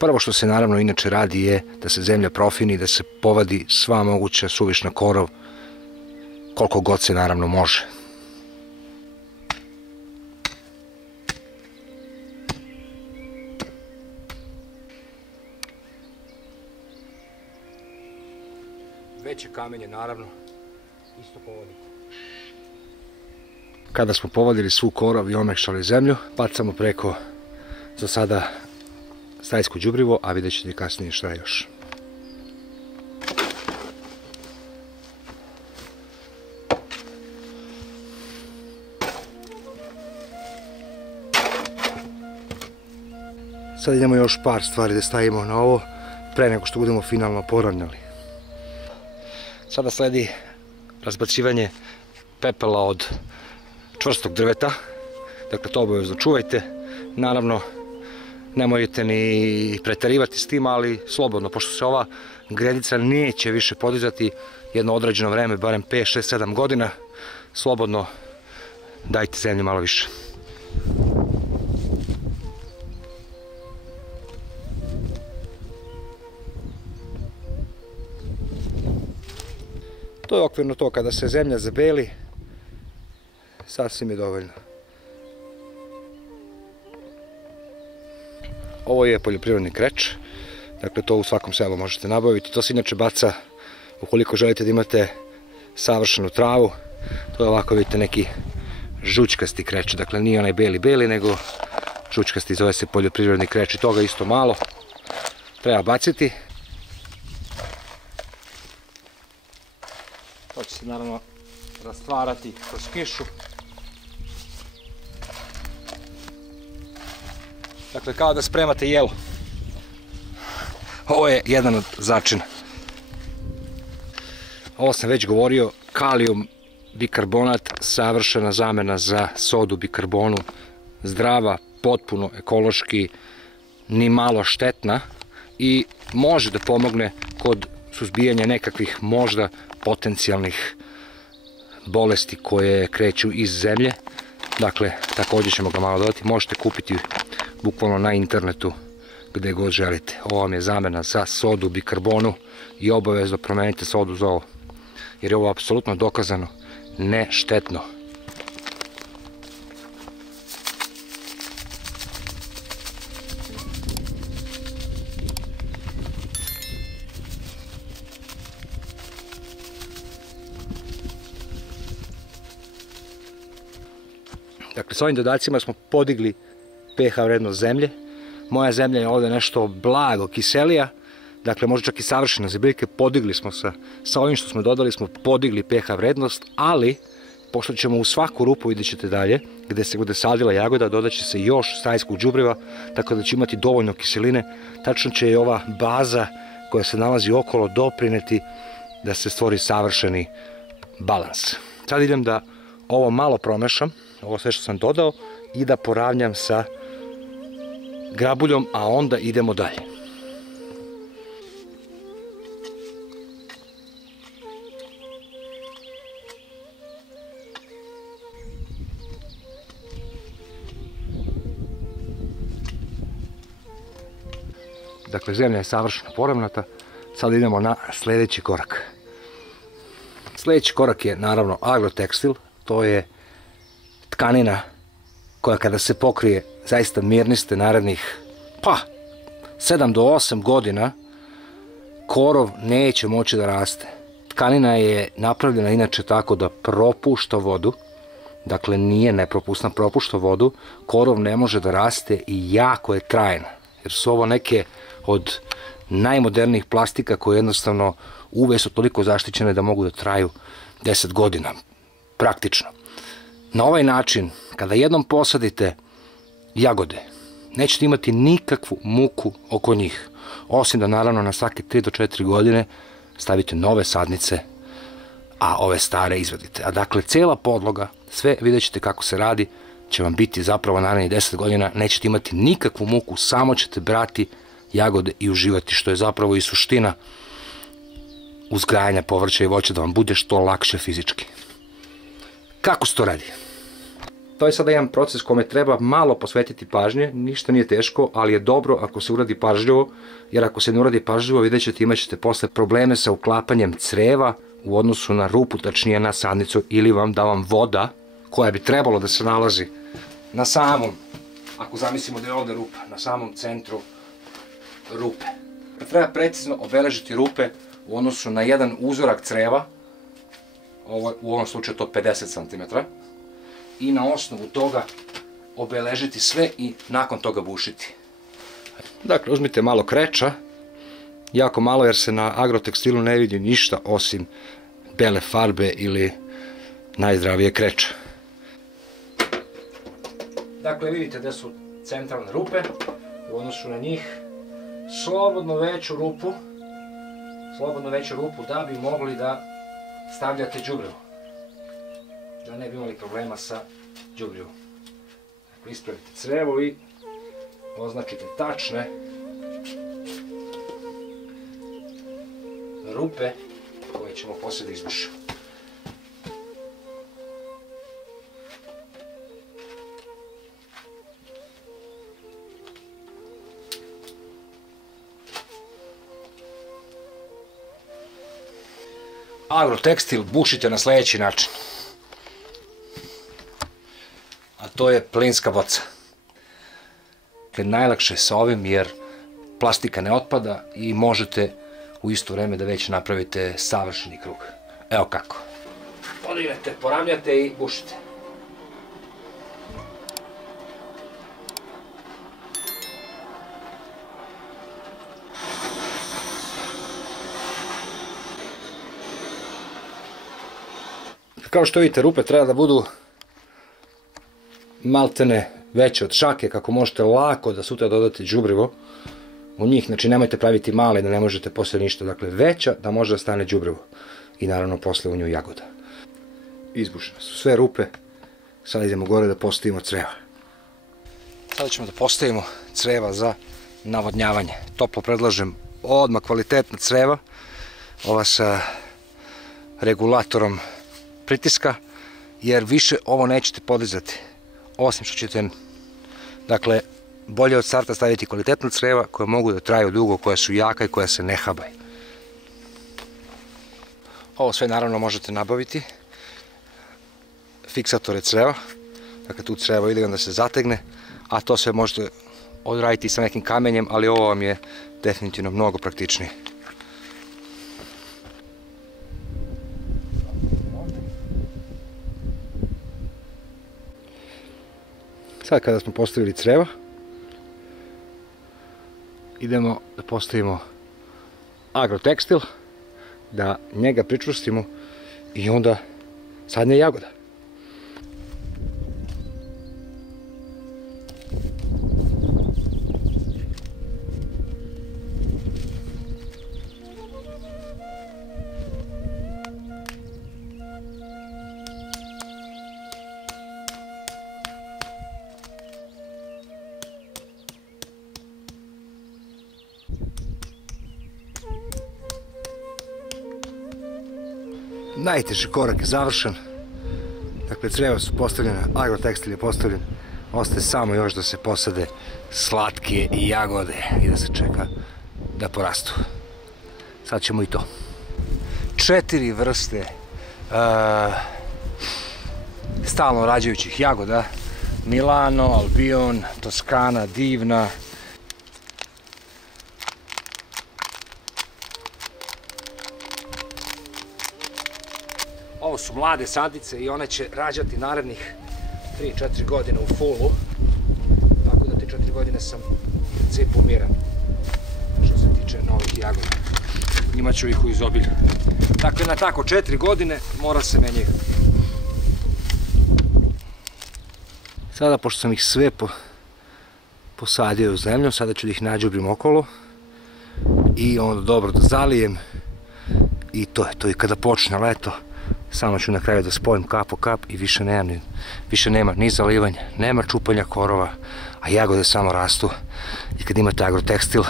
Prvo što se naravno inače radi je da se zemlja profini, da se povadi sva moguća suvišna korov, koliko god se naravno može. Veće kamenje naravno isto povodite. Kada smo povadili svu korov i omekšali zemlju, bacamo preko za sada stajsko đubrivo, a vidjet ćete kasnije šta još. Sad idemo još par stvari da stavimo na ovo pre nego što budemo finalno poravnjali. Sada sledi razbacivanje pepela od čvrstog drveta, dakle to obavezno čuvajte. Naravno, nemojte ni preterivati s tim, ali slobodno, pošto se ova gredica neće više podizati jedno određeno vreme, barem 5, 6, 7 godina, slobodno dajte zemlju malo više. To je okvirno to, kada se zemlja zabeli, sasvim je dovoljno. Ovo je poljoprivredni kreč, dakle to u svakom selu možete nabaviti. To se inače baca ukoliko želite da imate savršenu travu. To je ovako, vidite, neki žućkasti kreč, dakle nije onaj beli, nego žućkasti, zove se poljoprivredni kreč i toga isto malo treba baciti. To će se naravno rastvarati kroz kišu. Dakle, kao da spremate jelo. Ovo je jedan od začina. Ovo sam već govorio, kalijum bikarbonat, savršena zamena za sodu bikarbonu, zdrava, potpuno ekološki, ni malo štetna i može da pomogne kod suzbijanja nekakvih možda potencijalnih bolesti koje kreću iz zemlje. Dakle, također ćemo ga malo dodati. Možete kupiti bukvalno na internetu gdje god želite. Ovo vam je zamena za sodu bikarbonu i obavezno promenite sodu za ovo, jer je ovo apsolutno dokazano ne štetno. Dakle, s ovim dodacima smo podigli pH vrednost zemlje. Moja zemlja je ovdje nešto blago kiselija, dakle možda čak i savršene za biljke. Podigli smo sa ovim što smo dodali, smo podigli pH vrednost, ali pošto ćemo u svaku rupu, vidjet ćete dalje, gdje se bude sadila jagoda, dodat će se još stajskog đubriva, tako da će imati dovoljno kiseline. Tačno će i ova baza koja se nalazi okolo doprineti da se stvori savršeni balans. Sad idem da ovo malo promešam, ovo sve što sam dodao, i da poravnjam sa grabuljom, a onda idemo dalje. Dakle, zemlja je savršeno poravnata, sad idemo na sljedeći korak. Sljedeći korak je naravno agrotekstil, to je tkanina koja kada se pokrije zaista mirniste narednih 7 do 8 godina, korov neće moći da raste. Tkanina je napravljena inače tako da propušta vodu, dakle nije nepropusna, propušta vodu, korov ne može da raste i jako je trajna, jer su ovo neke od najmodernijih plastika koje jednostavno uvijek su toliko zaštićene da mogu da traju 10 godina, praktično. Na ovaj način, kada jednom posadite jagode, nećete imati nikakvu muku oko njih, osim da naravno na svake 3 do 4 godine stavite nove sadnice, a ove stare izvadite. A dakle, cijela podloga, sve vidjet ćete kako se radi, će vam biti zapravo narednih 10 godina, nećete imati nikakvu muku, samo ćete brati jagode i uživati, što je zapravo i suština uzgajanja povrća i voća, da vam bude što lakše fizički. Kako se to radi? To je sada jedan proces kome treba malo posvetiti pažnje, ništa nije teško, ali je dobro ako se uradi pažljivo, jer ako se ne uradi pažljivo, vidjet ćete, imat ćete posle probleme sa uklapanjem creva u odnosu na rupu, tačnije na sadnicu, ili da vam voda, koja bi trebalo da se nalazi na samom, ako zamislimo da je ovde rupa, na samom centru rupe. Treba precizno obeležiti rupe u odnosu na jedan uzorak creva, u ovom slučaju to 50 cm, i na osnovu toga obeležiti sve i nakon toga bušiti. Dakle, uzmite malo kreča, jako malo jer se na agrotekstilu ne vidi ništa osim bele farbe ili najzdravije kreča. Dakle, vidite gde su centralne rupe, u odnosu na njih slobodno veću rupu da bi mogli da stavljate đubrivo, da ne bi imali problema sa đubrivom. Dakle, ispravite crevo i označite tačne rupe koje ćemo poslije da izbušimo. Agrotekstil bušite na sljedeći način. A to je plinska boca. Najlakše je sa ovim jer plastika ne otpada i možete u isto vreme da već napravite savršeni krug. Evo kako. Podignete, poravnjate i bušite. Kao što vidite, rupe treba da budu maltene veće od šake, kako možete lako da sutra dodate đubrivo u njih. Znači, nemojte praviti male da ne možete posle ništa. Dakle, veća da može da stane đubrivo i naravno posle u nju jagoda. Izbušene su sve rupe. Sada idemo gore da postavimo creva. Sada ćemo da postavimo creva za navodnjavanje. Toplo predlažem odmah kvalitetna creva. Ova sa regulatorom pritiska, jer više ovo nećete podizati. Osim što ćete, dakle, bolje od starta staviti kvalitetna creva koja mogu da traju dugo, koja su jaka i koja se ne habaju. Ovo sve naravno možete nabaviti. Fiksatore creva, dakle tu crevo ide da se zategne, a to sve možete odraditi sa nekim kamenjem, ali ovo vam je definitivno mnogo praktičnije. Sad kada smo postavili creva, idemo da postavimo agrotekstil, da njega pričvrstimo i onda sadne jagoda. Najteži korak je završen. Dakle, creva su postavljena, agrotekstil je postavljen. Ostaje samo još da se posade slatke jagode i da se čeka da porastu. Sad ćemo i to. 4 vrste stalno rađajućih jagoda. Milano, Albion, Toskana, Divna. Ovo su mlade sadnice i one će rađati narednih 3-4 godine u fullu. Tako da te 4 godine sam u principu miran što se tiče novih jagoda. Imaću ih u izobilju. Dakle, na tako 4 godine mora se menjaju. Sada, pošto sam ih sve posadio u zemlju, sada ću da ih nađubrim okolo i onda dobro da zalijem i to je to. I kada počne leto, samo ću na kraju da spojim kap po kap i više nema ni zalivanja, nema čupanja korova, a jagode samo rastu. I kad imate agrotekstil,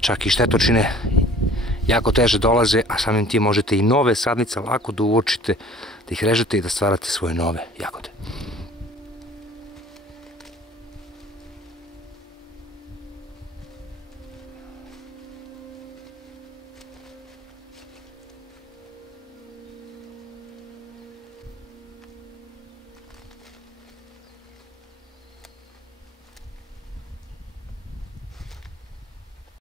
čak i štetočine jako teže dolaze, a samim tim možete i nove sadnice lako da uočite, da ih režete i da stvarate svoje nove jagode.